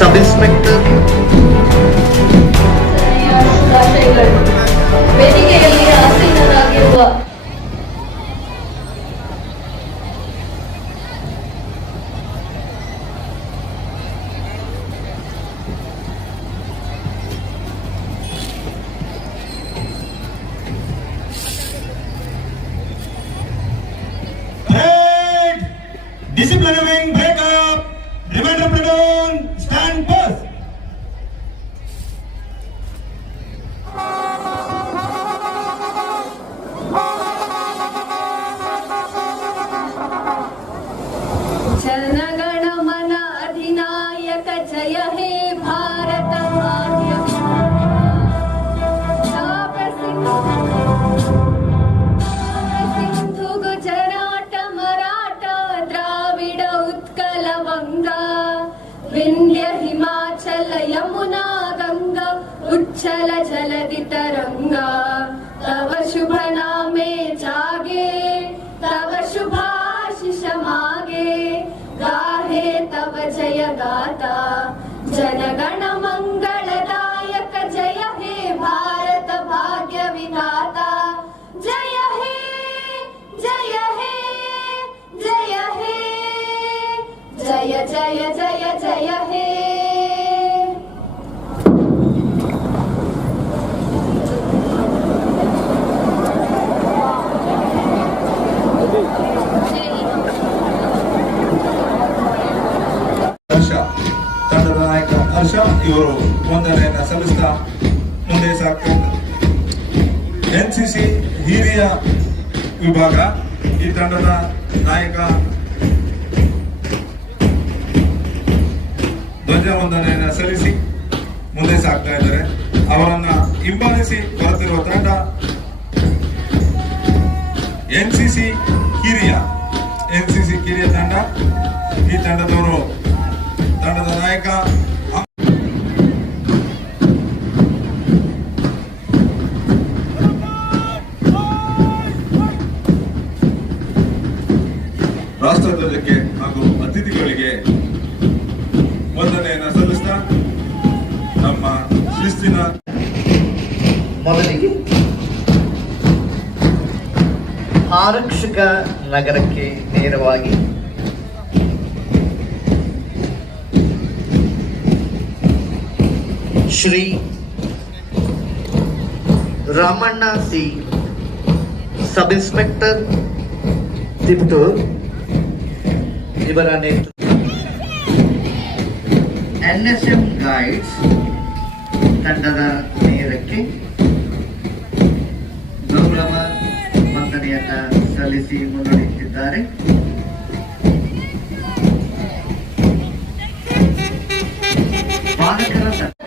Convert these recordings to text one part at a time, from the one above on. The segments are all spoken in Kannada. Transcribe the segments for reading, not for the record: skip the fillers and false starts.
ಸಬ್ ಇನ್ಸ್ಪೆಕ್ಟರ್ ವೇದಿಕೆಯಲ್ಲಿ ಆಸೀನರಾಗಿರುವ Discipline wing, break up. Remainder platoon, stand first. जनगण मन अधिनायक जय हे भारत भाग्य सिंधु गुजरात मराठा द्राविड उत्कल वंगा विंध्य हिमाचल यमुना गंगा उच्चल जलधि तरंगा तव शुभ नामे जागे तव शुभाशिष मागे गाहे तव जय गाता जनगण मंगलदायक जय हे भारत भाग्य विधाता जय हे जय हे जय हे जय जय जय जय हे ತಂಡದ ನಾಯಕ ಹರ್ಷ ಇವರು ವಂದನೆಯನ್ನ ಸಲ್ಲಿಸ್ತಾ ಮುಂದೆ ಸಾಗ್ತಾ ಇದ್ದಾರೆ. ಎನ್ಸಿಸಿ ಹಿರಿಯ ವಿಭಾಗ ಈ ತಂಡದ ನಾಯಕ ಧ್ವಜ ವಂದನೆಯನ್ನ ಸಲ್ಲಿಸಿ ಮುಂದೆ ಸಾಗ್ತಾ ಇದ್ದಾರೆ. ಅವರನ್ನ ಹಿಂಬಾಲಿಸಿ ಬರುತ್ತಿರುವ ತಂಡ ಎನ್ಸಿಸಿ ಕಿರಿಯ ತಂಡ. ಈ ತಂಡದವರು ತಂಡದ ನಾಯಕ ರಾಷ್ಟ್ರಧ್ವಜಕ್ಕೆ ಹಾಗೂ ಅತಿಥಿಗಳಿಗೆ ವಂದನೆಯನ್ನು ಸಲ್ಲಿಸ್ತಾ ನಮ್ಮ ಶಿಸ್ತಿನ ಮೊದಲಿಗೆ ಆರಕ್ಷಕ ನಗರಕ್ಕೆ ನೇರವಾಗಿ Shri Ramanna C sub inspector Tiptur ಇವರ ನೇತೃತ್ವ NSM ಗೈಡ್ಸ್ ತಂಡದ ನೇರಕ್ಕೆ ಗೌರವ ವಂದನೆಯನ್ನ ಸಲ್ಲಿಸಿ ಮುನ್ನಡೆಯುತ್ತಿದ್ದಾರೆ.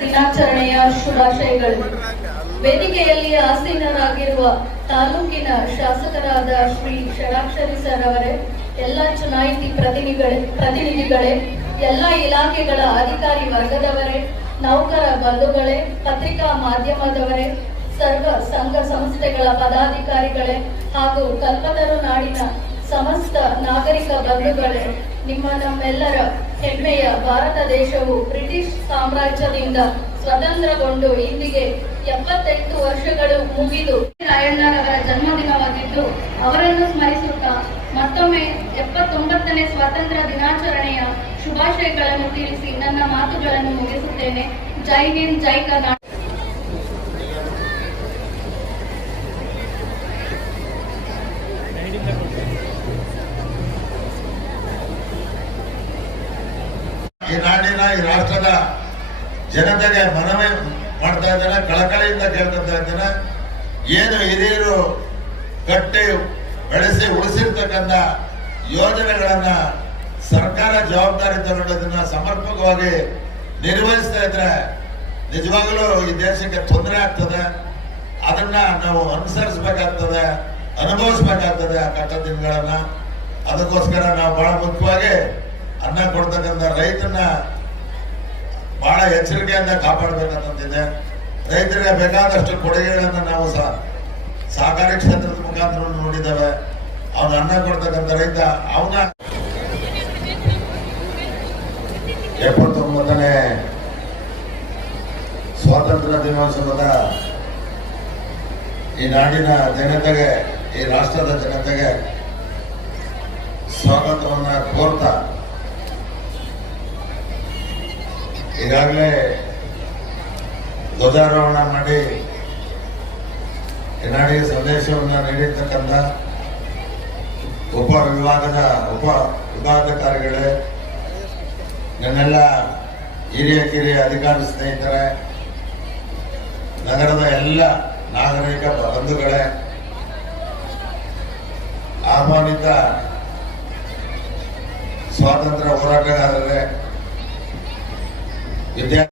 ದಿನಾಚರಣೆಯ ಶುಭಾಶಯಗಳು. ವೇದಿಕೆಯಲ್ಲಿ ಆಸೀನರಾಗಿರುವ ತಾಲೂಕಿನ ಶಾಸಕರಾದ ಶ್ರೀ ಷಡಾಕ್ಷರಿ ಸರ್ ಅವರೇ, ಎಲ್ಲ ಚುನಾಯಿತಿ ಪ್ರತಿನಿಧಿಗಳೇ, ಎಲ್ಲ ಇಲಾಖೆಗಳ ಅಧಿಕಾರಿ ವರ್ಗದವರೇ, ನೌಕರ ಬಂಧುಗಳೇ, ಪತ್ರಿಕಾ ಮಾಧ್ಯಮದವರೇ, ಸರ್ವ ಸಂಘ ಸಂಸ್ಥೆಗಳ ಪದಾಧಿಕಾರಿಗಳೇ ಹಾಗೂ ಕಲ್ಪತರು ನಾಡಿನ ಸಮಸ್ತ ನಾಗರಿಕ ಬಂಧುಗಳೇ, ನಮ್ಮೆಲ್ಲರ ಹೆಮ್ಮೆಯ ಭಾರತ ದೇಶವು ಬ್ರಿಟಿಷ್ ಸಾಮ್ರಾಜ್ಯದಿಂದ ಸ್ವತಂತ್ರಗೊಂಡು ಇಂದಿಗೆ 78 ವರ್ಷಗಳು ಮುಗಿದು ರಾಯಣ್ಣರವರ ಜನ್ಮದಿನವಾಗಿದ್ದು ಅವರನ್ನು ಸ್ಮರಿಸುತ್ತಾ ಮತ್ತೊಮ್ಮೆ 79ನೇ ಸ್ವಾತಂತ್ರ್ಯ ದಿನಾಚರಣೆಯ ಶುಭಾಶಯಗಳನ್ನು ತಿಳಿಸಿ ನನ್ನ ಮಾತುಗಳನ್ನು ಮುಗಿಸುತ್ತೇನೆ. ಜೈ ಹಿಂದ್, ಜೈ ಕರ್ನಾಟಕ. ಈ ನಾಡಿನ ಈ ರಾಷ್ಟ್ರದ ಜನತೆಗೆ ಮನವಿ ಮಾಡ್ತಾ ಇದ್ದೇನೆ, ಕಳಕಳಿಯಿಂದ ಕೇಳ್ತಾ ಇದ್ದೇನೆ. ಏನು ಹಿರಿಯರು ಕಟ್ಟಿ ಬೆಳೆಸಿ ಉಳಿಸಿರ್ತಕ್ಕಂಥ ಯೋಜನೆಗಳನ್ನ ಸರ್ಕಾರ ಜವಾಬ್ದಾರಿ ತಗೊಂಡದನ್ನ ಸಮರ್ಪಕವಾಗಿ ನಿರ್ವಹಿಸ್ತಾ ಇದ್ರೆ ನಿಜವಾಗಲೂ ಈ ದೇಶಕ್ಕೆ ತೊಂದರೆ ಆಗ್ತದೆ. ಅದನ್ನ ನಾವು ಅನುಸರಿಸಬೇಕಾಗ್ತದೆ, ಅನುಭವಿಸ್ಬೇಕಾಗ್ತದೆ ಆ ಕಷ್ಟ ದಿನಗಳನ್ನ. ಅದಕ್ಕೋಸ್ಕರ ನಾವು ಬಹಳ ಮುಖ್ಯವಾಗಿ ಅನ್ನ ಕೊಡ್ತಕ್ಕಂಥ ರೈತನ ಬಹಳ ಎಚ್ಚರಿಕೆಯಿಂದ ಕಾಪಾಡಬೇಕಂತಿದೆ. ರೈತರಿಗೆ ಬೇಕಾದಷ್ಟು ಕೊಡುಗೆಗಳನ್ನು ನಾವು ಸಹಕಾರಿ ಕ್ಷೇತ್ರದ ಮುಖಾಂತರ ನೋಡಿದ್ದೇವೆ. ಅವನ ಅನ್ನ ಕೊಡ್ತಕ್ಕಂಥ ರೈತ ಅವನ 79ನೇ ಸ್ವಾತಂತ್ರ್ಯ ದಿನೋತ್ಸವದ ಈ ನಾಡಿನ ಜನತೆಗೆ, ಈ ರಾಷ್ಟ್ರದ ಜನತೆಗೆ ಸ್ವಾಗತವನ್ನ ಕೋರ್ತಾ ಈಗಾಗಲೇ ಧ್ವಜಾರೋಹಣ ಮಾಡಿ ಈ ನಾಡಿಗೆ ಸಂದೇಶವನ್ನು ನೀಡಿರ್ತಕ್ಕಂಥ ಉಪ ವಿಭಾಗಾಧಿಕಾರಿಗಳೇ, ನನ್ನೆಲ್ಲ ಹಿರಿಯ ಕಿರಿಯ ಅಧಿಕಾರಿ ಸ್ನೇಹಿತರೆ, ನಗರದ ಎಲ್ಲ ನಾಗರಿಕ ಬಂಧುಗಳೇ, ಆಹ್ವಾನಿತ ಸ್ವಾತಂತ್ರ್ಯ ಹೋರಾಟಗಾರರೇ, ವಿದ್ಯಾರ್ಥಿ